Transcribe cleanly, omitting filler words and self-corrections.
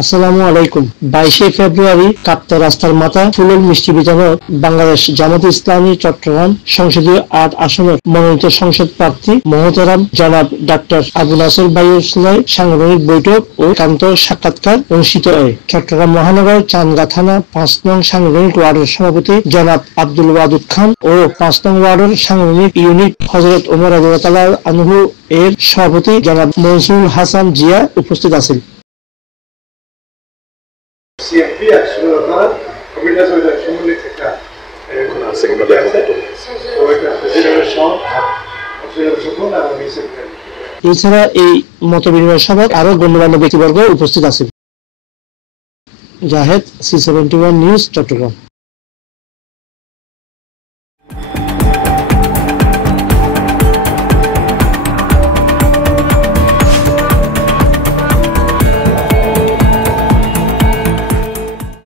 আসসালামু আলাইকুম। 22শে ফেব্রুয়ারি কাপ্তা রাস্তার মাথা ফুলের মিষ্টি বিতরণ বাংলাদেশ জামাতে ইসলামী চট্টগ্রাম সংসদীয় ৮ আসনের মনোনীত সংসদ প্রার্থী মহতারাম জনাব ডাক্তার আবু নাসের ভাইয়ের সাংগঠনিক বৈঠক ও একান্ত সাক্ষাৎকার অনুষ্ঠিত হয়। চট্টগ্রাম মহানগর চান্দগাঁ থানা ৫ নং সাংগঠনিক ওয়ার্ডের সভাপতি জনাব আব্দুল ওয়াদুদ খান ও ৫ নং ওয়ার্ডের সাংগঠনিক ইউনিট হযরত ওমর রাদিয়াল্লাহু আনহু এর সভাপতি জনাব মনসুর হাসান জিয়া উপস্থিত আছেন। CFP আসলে তারা কমিটির সাথে সম্মিলিত একটা সেকেন্ডারি আছে তো এটা জেনারেশন এছাড়া এই মতবিনিময় সভায় আরো গণ্যমান্য ব্যক্তিবর্গ উপস্থিত আছেন। Zahed, C71 news, Chittagong.